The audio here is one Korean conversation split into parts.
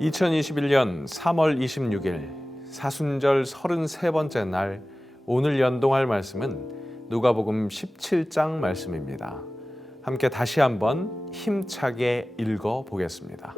2021년 3월 26일 사순절 33번째 날 오늘 연동할 말씀은 누가복음 17장 말씀입니다. 함께 다시 한번 힘차게 읽어 보겠습니다.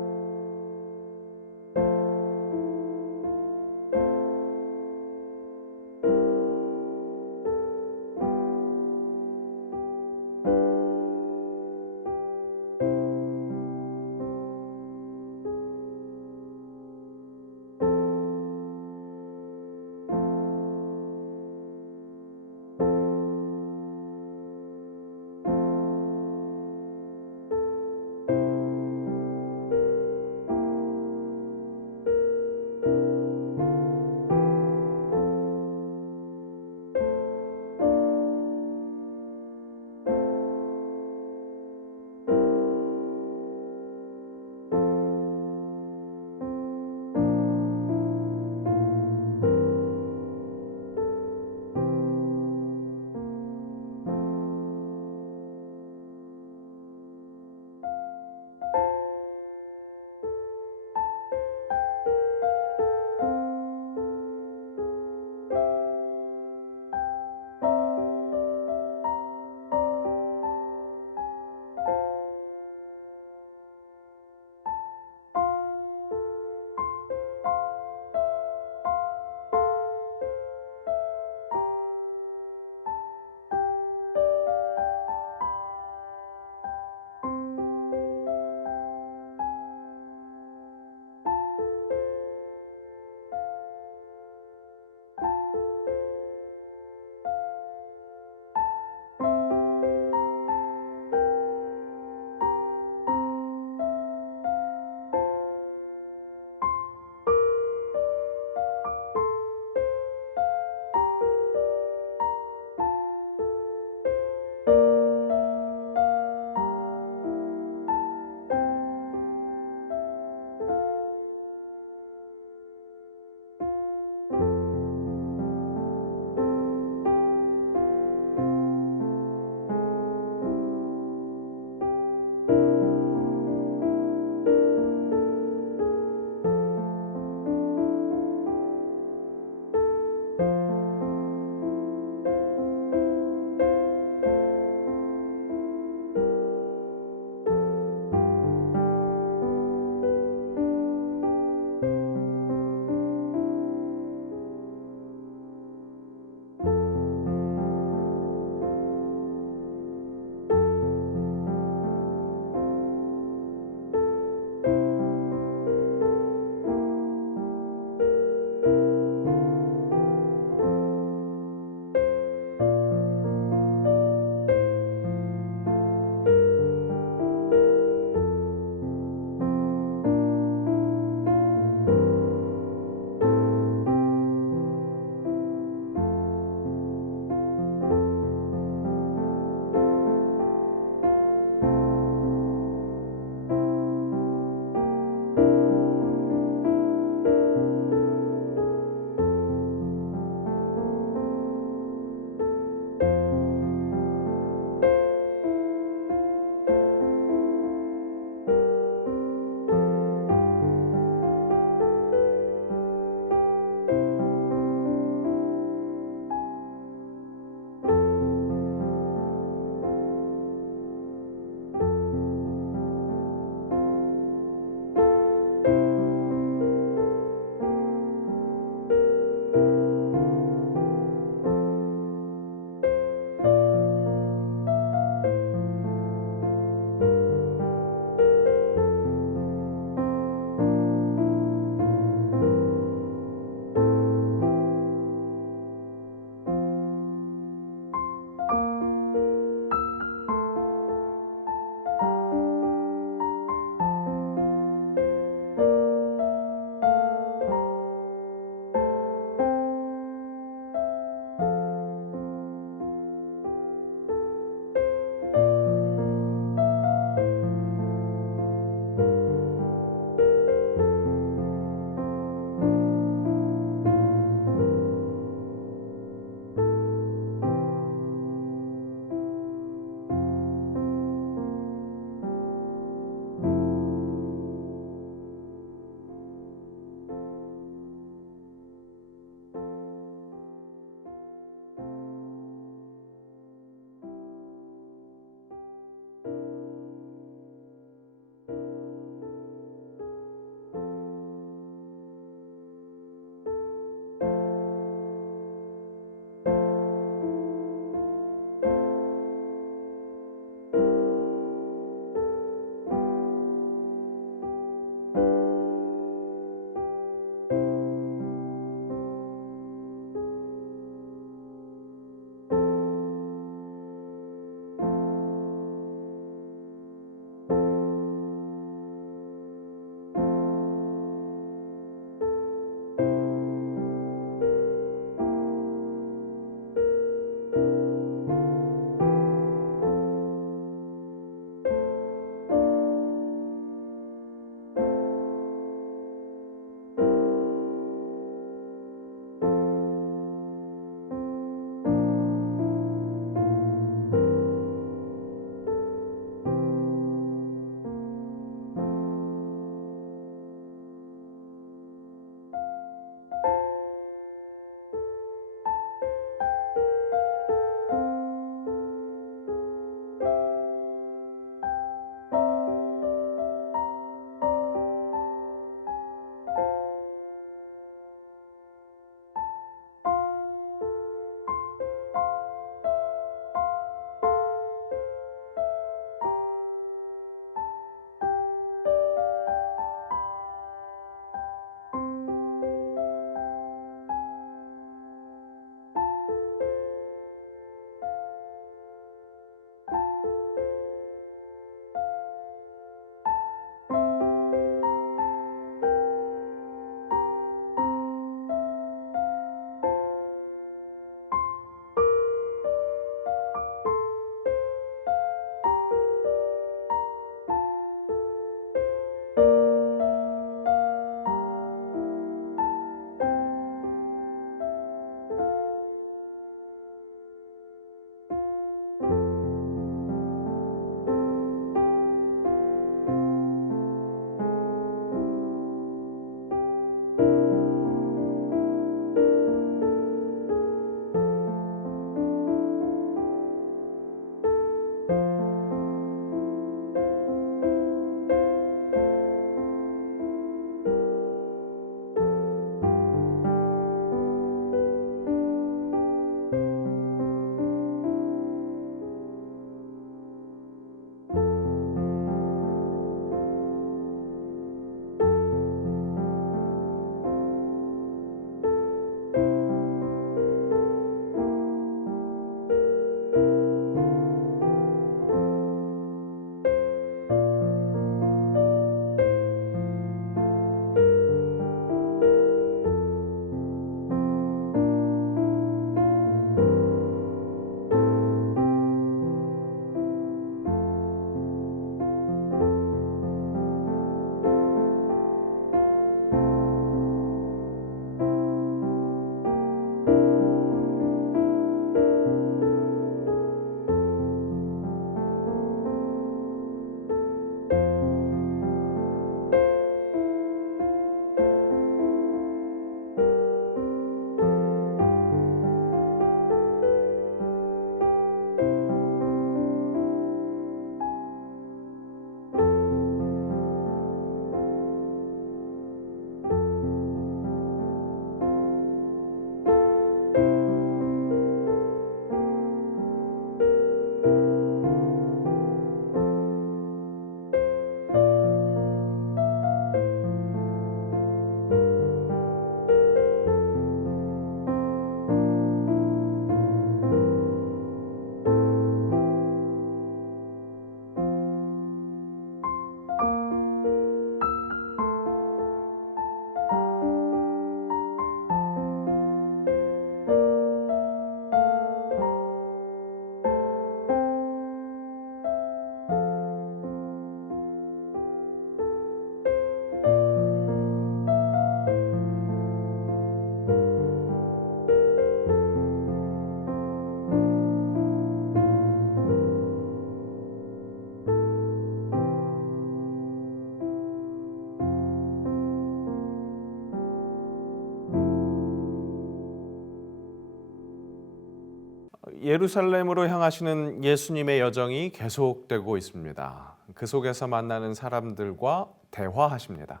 예루살렘으로 향하시는 예수님의 여정이 계속되고 있습니다. 그 속에서 만나는 사람들과 대화하십니다.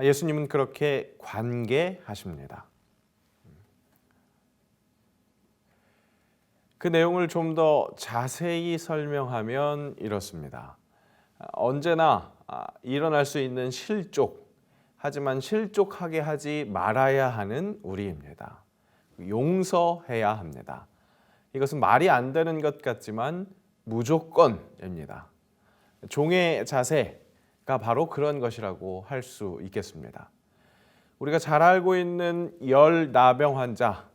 예수님은 그렇게 관계하십니다. 그 내용을 좀 더 자세히 설명하면 이렇습니다. 언제나 일어날 수 있는 실족, 하지만 실족하게 하지 말아야 하는 우리입니다. 용서해야 합니다. 이것은 말이 안 되는 것 같지만 무조건입니다. 종의 자세가 바로 그런 것이라고 할 수 있겠습니다. 우리가 잘 알고 있는 열나병 환자,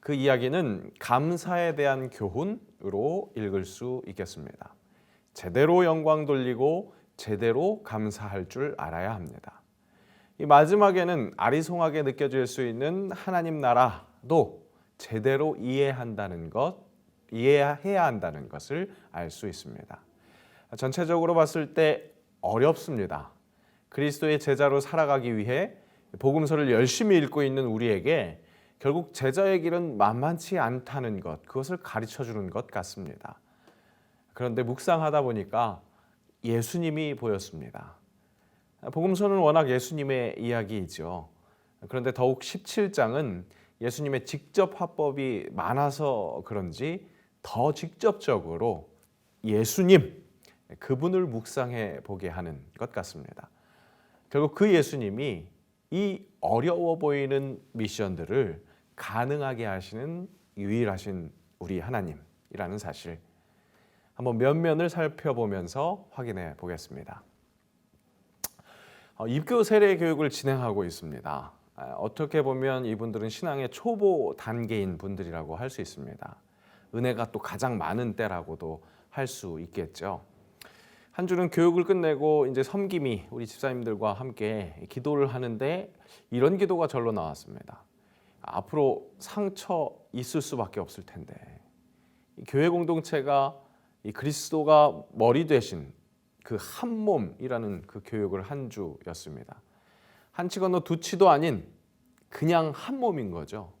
그 이야기는 감사에 대한 교훈으로 읽을 수 있겠습니다. 제대로 영광 돌리고 제대로 감사할 줄 알아야 합니다. 이 마지막에는 아리송하게 느껴질 수 있는 하나님 나라도 제대로 이해해야 한다는 것을 알 수 있습니다. 전체적으로 봤을 때 어렵습니다. 그리스도의 제자로 살아가기 위해 복음서를 열심히 읽고 있는 우리에게 결국 제자의 길은 만만치 않다는 것, 그것을 가르쳐 주는 것 같습니다. 그런데 묵상하다 보니까 예수님이 보였습니다. 복음서는 워낙 예수님의 이야기이죠. 그런데 더욱 17장은 예수님의 직접 화법이 많아서 그런지 더 직접적으로 예수님, 그분을 묵상해 보게 하는 것 같습니다. 결국 그 예수님이 이 어려워 보이는 미션들을 가능하게 하시는 유일하신 우리 하나님이라는 사실, 한번 면면을 살펴보면서 확인해 보겠습니다. 입교 세례 교육을 진행하고 있습니다. 어떻게 보면 이분들은 신앙의 초보 단계인 분들이라고 할 수 있습니다. 은혜가 또 가장 많은 때라고도 할 수 있겠죠. 한 주는 교육을 끝내고 이제 섬김이 우리 집사님들과 함께 기도를 하는데 이런 기도가 절로 나왔습니다. 앞으로 상처 있을 수밖에 없을 텐데 이 교회 공동체가 이 그리스도가 머리 되신 그 한 몸이라는 그 교육을 한 주였습니다. 한치 건너 두치도 아닌 그냥 한 몸인 거죠.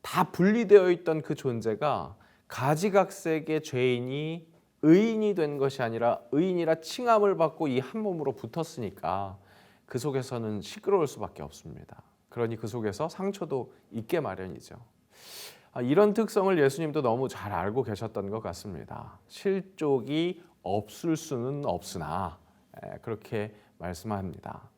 다 분리되어 있던 그 존재가 가지각색의 죄인이 의인이 된 것이 아니라 의인이라 칭함을 받고 이 한 몸으로 붙었으니까 그 속에서는 시끄러울 수밖에 없습니다. 그러니 그 속에서 상처도 있게 마련이죠. 이런 특성을 예수님도 너무 잘 알고 계셨던 것 같습니다. 실족이 없을 수는 없으나 그렇게 말씀합니다.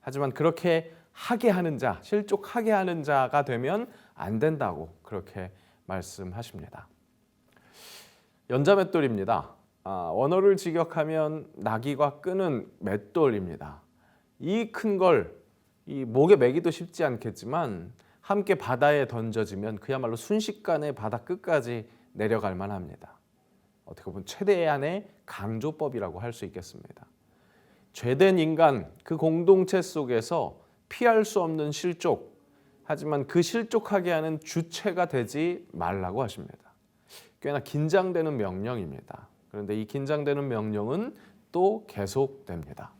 하지만 그렇게 하게 하는 자, 실족하게 하는 자가 되면 안 된다고 그렇게 말씀하십니다. 연자맷돌입니다. 원어를 직역하면 나귀가 끄는 맷돌입니다. 이 큰 걸 이 목에 매기도 쉽지 않겠지만 함께 바다에 던져지면 그야말로 순식간에 바다 끝까지 내려갈 만합니다. 어떻게 보면 최대한의 강조법이라고 할 수 있겠습니다. 죄된 인간, 그 공동체 속에서 피할 수 없는 실족, 하지만 그 실족하게 하는 주체가 되지 말라고 하십니다. 꽤나 긴장되는 명령입니다. 그런데 이 긴장되는 명령은 또 계속됩니다.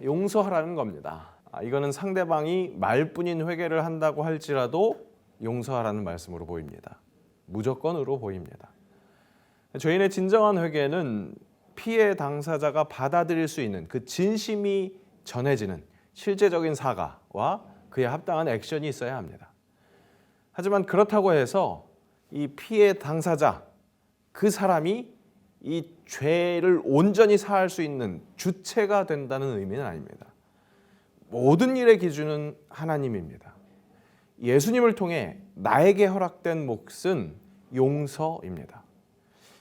용서하라는 겁니다. 이거는 상대방이 말뿐인 회개를 한다고 할지라도 용서하라는 말씀으로 보입니다. 무조건으로 보입니다. 죄인의 진정한 회개는 피해 당사자가 받아들일 수 있는 그 진심이 전해지는 실제적인 사과와 그에 합당한 액션이 있어야 합니다. 하지만 그렇다고 해서 이 피해 당사자, 그 사람이 이 죄를 온전히 사할 수 있는 주체가 된다는 의미는 아닙니다. 모든 일의 기준은 하나님입니다. 예수님을 통해 나에게 허락된 몫은 용서입니다.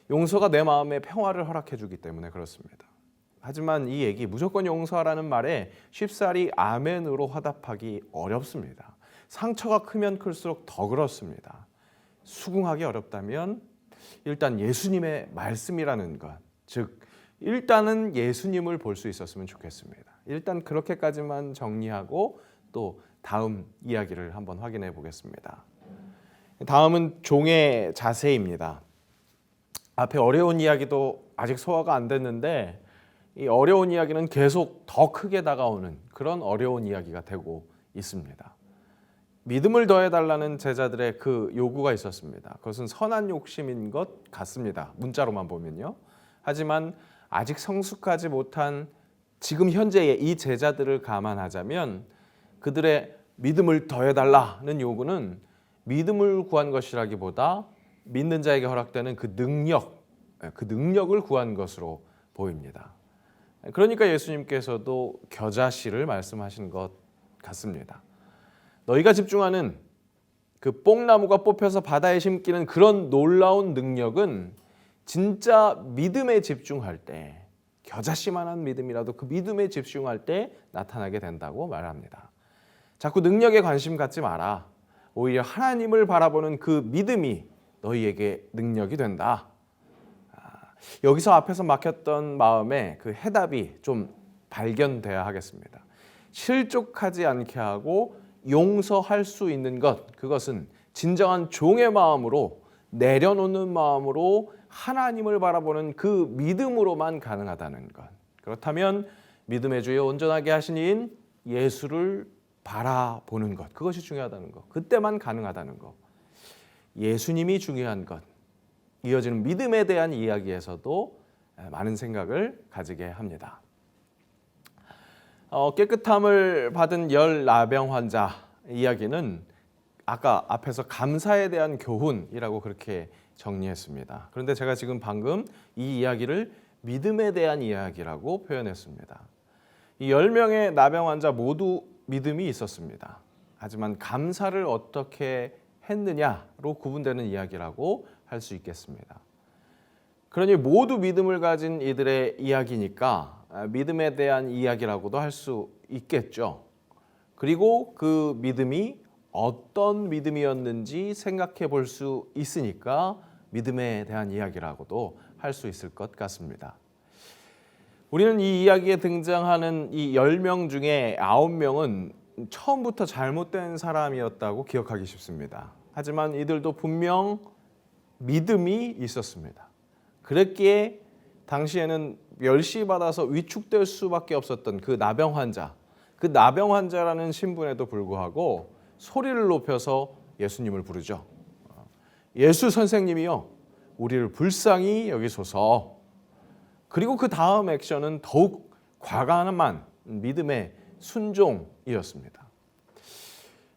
용서가 내 마음에 평화를 허락해 주기 때문에 그렇습니다. 하지만 이 얘기, 무조건 용서하라는 말에 쉽사리 아멘으로 화답하기 어렵습니다. 상처가 크면 클수록 더 그렇습니다. 수긍하기 어렵다면 일단 예수님의 말씀이라는 것, 즉 일단은 예수님을 볼 수 있었으면 좋겠습니다. 일단 그렇게까지만 정리하고 또 다음 이야기를 한번 확인해 보겠습니다. 다음은 종의 자세입니다. 앞에 어려운 이야기도 아직 소화가 안 됐는데 이 어려운 이야기는 계속 더 크게 다가오는 그런 어려운 이야기가 되고 있습니다. 믿음을 더해달라는 제자들의 그 요구가 있었습니다. 그것은 선한 욕심인 것 같습니다. 문자로만 보면요. 하지만 아직 성숙하지 못한 지금 현재의 이 제자들을 감안하자면 그들의 믿음을 더해달라는 요구는 믿음을 구한 것이라기보다 믿는 자에게 허락되는 그 능력을 구한 것으로 보입니다. 그러니까 예수님께서도 겨자씨를 말씀하신 것 같습니다. 너희가 집중하는 그 뽕나무가 뽑혀서 바다에 심기는 그런 놀라운 능력은 진짜 믿음에 집중할 때, 겨자씨만한 믿음이라도 그 믿음에 집중할 때 나타나게 된다고 말합니다. 자꾸 능력에 관심 갖지 마라. 오히려 하나님을 바라보는 그 믿음이 너희에게 능력이 된다. 여기서 앞에서 막혔던 마음에 그 해답이 좀 발견돼야 하겠습니다. 실족하지 않게 하고 용서할 수 있는 것, 그것은 진정한 종의 마음으로 내려놓는 마음으로 하나님을 바라보는 그 믿음으로만 가능하다는 것. 그렇다면 믿음의 주에 온전하게 하신 이인 예수를 바라보는 것, 그것이 중요하다는 것. 그때만 가능하다는 것. 예수님이 중요한 것. 이어지는 믿음에 대한 이야기에서도 많은 생각을 가지게 합니다. 깨끗함을 받은 열 나병 환자 이야기는 아까 앞에서 감사에 대한 교훈이라고 그렇게 정리했습니다. 그런데 제가 지금 방금 이 이야기를 믿음에 대한 이야기라고 표현했습니다. 이 10명의 나병 환자 모두 믿음이 있었습니다. 하지만 감사를 어떻게 했느냐로 구분되는 이야기라고 할 수 있겠습니다. 그러니 모두 믿음을 가진 이들의 이야기니까 믿음에 대한 이야기라고도 할 수 있겠죠. 그리고 그 믿음이 어떤 믿음이었는지 생각해 볼 수 있으니까 믿음에 대한 이야기라고도 할 수 있을 것 같습니다. 우리는 이 이야기에 등장하는 이 10명 중에 9명은 처음부터 잘못된 사람이었다고 기억하기 쉽습니다. 하지만 이들도 분명 믿음이 있었습니다. 그랬기에 당시에는 멸시받아서 위축될 수밖에 없었던 그 나병 환자, 그 나병 환자라는 신분에도 불구하고 소리를 높여서 예수님을 부르죠. 예수 선생님이요, 우리를 불쌍히 여기소서. 그리고 그 다음 액션은 더욱 과감한 믿음의 순종이었습니다.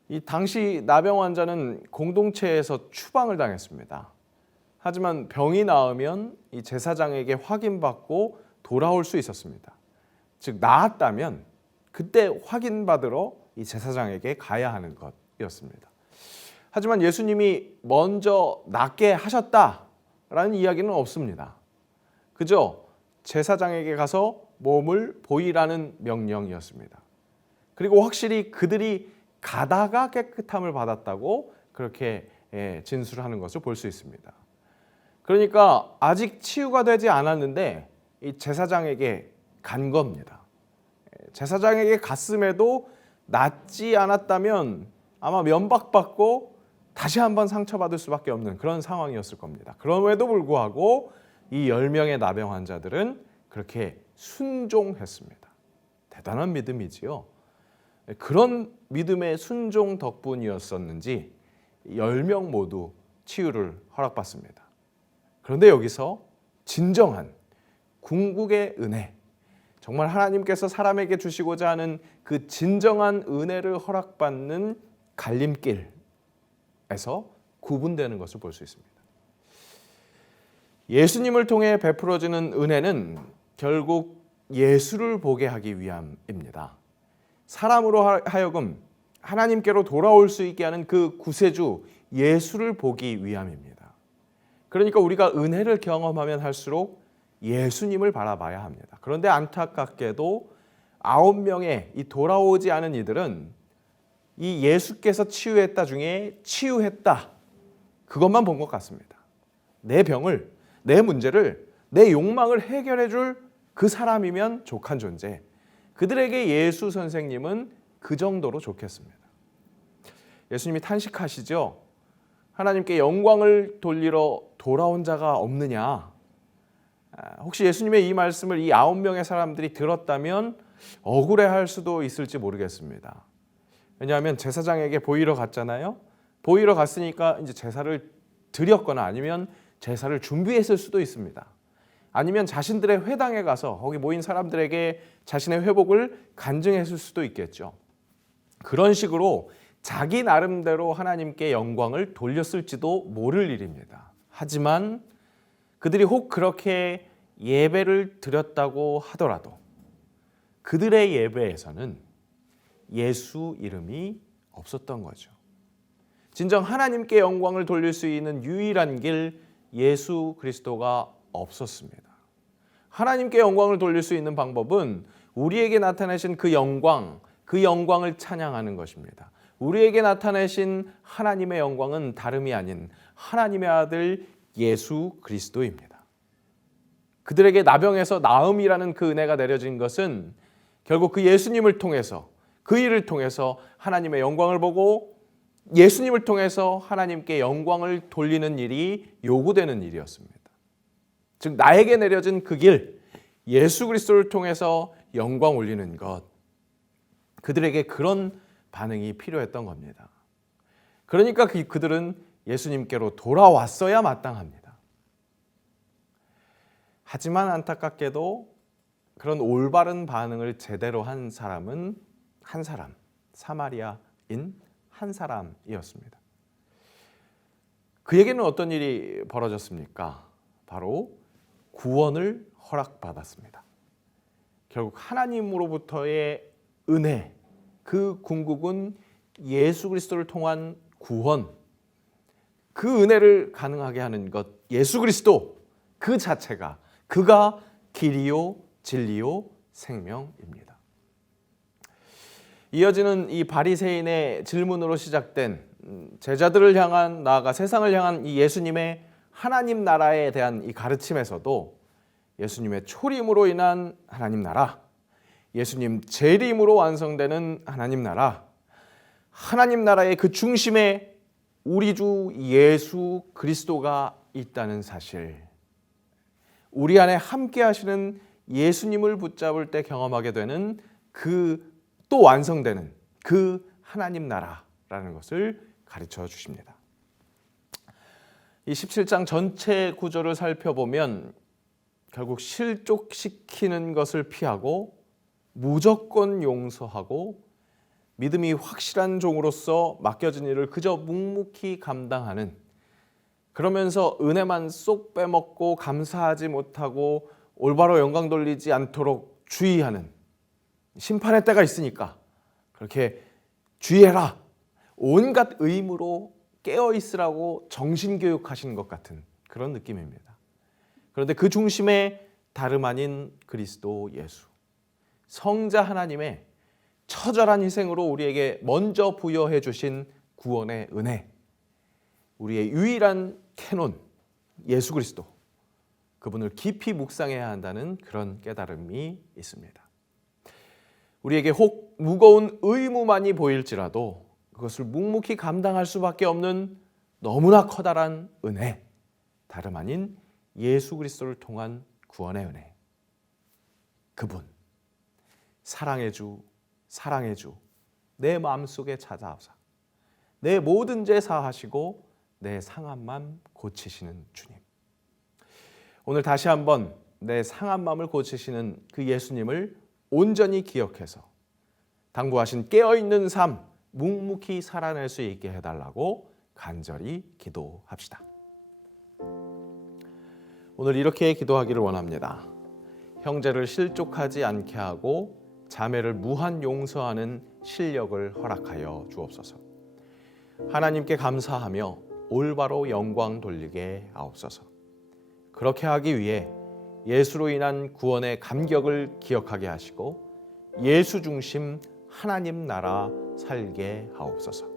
이 당시 나병 환자는 공동체에서 추방을 당했습니다. 하지만 병이 나으면 이 제사장에게 확인받고 돌아올 수 있었습니다. 즉 나았다면 그때 확인받으러 이 제사장에게 가야 하는 것이었습니다. 하지만 예수님이 먼저 낫게 하셨다라는 이야기는 없습니다. 그저 제사장에게 가서 몸을 보이라는 명령이었습니다. 그리고 확실히 그들이 가다가 깨끗함을 받았다고 그렇게 진술하는 것을 볼 수 있습니다. 그러니까 아직 치유가 되지 않았는데 이 제사장에게 간 겁니다. 제사장에게 갔음에도 낫지 않았다면 아마 면박받고 다시 한번 상처받을 수밖에 없는 그런 상황이었을 겁니다. 그럼에도 불구하고 이 10명의 나병 환자들은 그렇게 순종했습니다. 대단한 믿음이지요. 그런 믿음의 순종 덕분이었었는지 10명 모두 치유를 허락받습니다. 그런데 여기서 진정한 궁극의 은혜, 정말 하나님께서 사람에게 주시고자 하는 그 진정한 은혜를 허락받는 갈림길에서 구분되는 것을 볼 수 있습니다. 예수님을 통해 베풀어지는 은혜는 결국 예수를 보게 하기 위함입니다. 사람으로 하여금 하나님께로 돌아올 수 있게 하는 그 구세주 예수를 보기 위함입니다. 그러니까 우리가 은혜를 경험하면 할수록 예수님을 바라봐야 합니다. 그런데 안타깝게도 9명의 이 돌아오지 않은 이들은 이 예수께서 치유했다 중에 치유했다, 그것만 본 것 같습니다. 내 병을, 내 문제를, 내 욕망을 해결해 줄 그 사람이면 족한 존재. 그들에게 예수 선생님은 그 정도로 좋겠습니다. 예수님이 탄식하시죠. 하나님께 영광을 돌리러 돌아온 자가 없느냐. 혹시 예수님의 이 말씀을 이 9명의 사람들이 들었다면 억울해할 수도 있을지 모르겠습니다. 왜냐하면 제사장에게 보이러 갔잖아요. 보이러 갔으니까 이제 제사를 드렸거나 아니면 제사를 준비했을 수도 있습니다. 아니면 자신들의 회당에 가서 거기 모인 사람들에게 자신의 회복을 간증했을 수도 있겠죠. 그런 식으로 자기 나름대로 하나님께 영광을 돌렸을지도 모를 일입니다. 하지만 그들이 혹 그렇게 예배를 드렸다고 하더라도 그들의 예배에서는 예수 이름이 없었던 거죠. 진정 하나님께 영광을 돌릴 수 있는 유일한 길 예수 그리스도가 없었습니다. 하나님께 영광을 돌릴 수 있는 방법은 우리에게 나타내신 그 영광을 찬양하는 것입니다. 우리에게 나타내신 하나님의 영광은 다름이 아닌 하나님의 아들 예수 그리스도입니다. 그들에게 나병에서 나음이라는 그 은혜가 내려진 것은 결국 그 예수님을 통해서 그 일을 통해서 하나님의 영광을 보고 예수님을 통해서 하나님께 영광을 돌리는 일이 요구되는 일이었습니다. 즉 나에게 내려진 그 길, 예수 그리스도를 통해서 영광 올리는 것, 그들에게 그런 반응이 필요했던 겁니다. 그러니까 그들은 예수님께로 돌아왔어야 마땅합니다. 하지만 안타깝게도 그런 올바른 반응을 제대로 한 사람은 한 사람, 사마리아인 한 사람이었습니다. 그에게는 어떤 일이 벌어졌습니까? 바로 구원을 허락받았습니다. 결국 하나님으로부터의 은혜, 그 궁극은 예수 그리스도를 통한 구원, 그 은혜를 가능하게 하는 것, 예수 그리스도 그 자체가 그가 길이요 진리요 생명입니다. 이어지는 이 바리새인의 질문으로 시작된 제자들을 향한, 나아가 세상을 향한 이 예수님의 하나님 나라에 대한 이 가르침에서도 예수님의 초림으로 인한 하나님 나라, 예수님 재림으로 완성되는 하나님 나라, 하나님 나라의 그 중심에 우리 주 예수 그리스도가 있다는 사실, 우리 안에 함께 하시는 예수님을 붙잡을 때 경험하게 되는 그 또 완성되는 그 하나님 나라라는 것을 가르쳐 주십니다. 이 17장 전체 구조를 살펴보면 결국 실족시키는 것을 피하고 무조건 용서하고 믿음이 확실한 종으로서 맡겨진 일을 그저 묵묵히 감당하는, 그러면서 은혜만 쏙 빼먹고 감사하지 못하고 올바로 영광 돌리지 않도록 주의하는, 심판의 때가 있으니까 그렇게 주의해라, 온갖 의무로 깨어있으라고 정신교육하시는 것 같은 그런 느낌입니다. 그런데 그 중심에 다름 아닌 그리스도 예수, 성자 하나님의 처절한 희생으로 우리에게 먼저 부여해 주신 구원의 은혜, 우리의 유일한 캐논 예수 그리스도, 그분을 깊이 묵상해야 한다는 그런 깨달음이 있습니다. 우리에게 혹 무거운 의무만이 보일지라도 그것을 묵묵히 감당할 수밖에 없는 너무나 커다란 은혜, 다름 아닌 예수 그리스도를 통한 구원의 은혜, 그분 사랑의 주, 사랑의 주, 내 마음속에 찾아오사 내 모든 죄 사하시고 내 상한 마음 고치시는 주님, 오늘 다시 한번 내 상한 마음을 고치시는 그 예수님을 온전히 기억해서 당부하신 깨어있는 삶 묵묵히 살아낼 수 있게 해달라고 간절히 기도합시다. 오늘 이렇게 기도하기를 원합니다. 형제를 실족하지 않게 하고 자매를 무한 용서하는 실력을 허락하여 주옵소서. 하나님께 감사하며 올바로 영광 돌리게 하옵소서. 그렇게 하기 위해 예수로 인한 구원의 감격을 기억하게 하시고 예수 중심 하나님 나라 살게 하옵소서.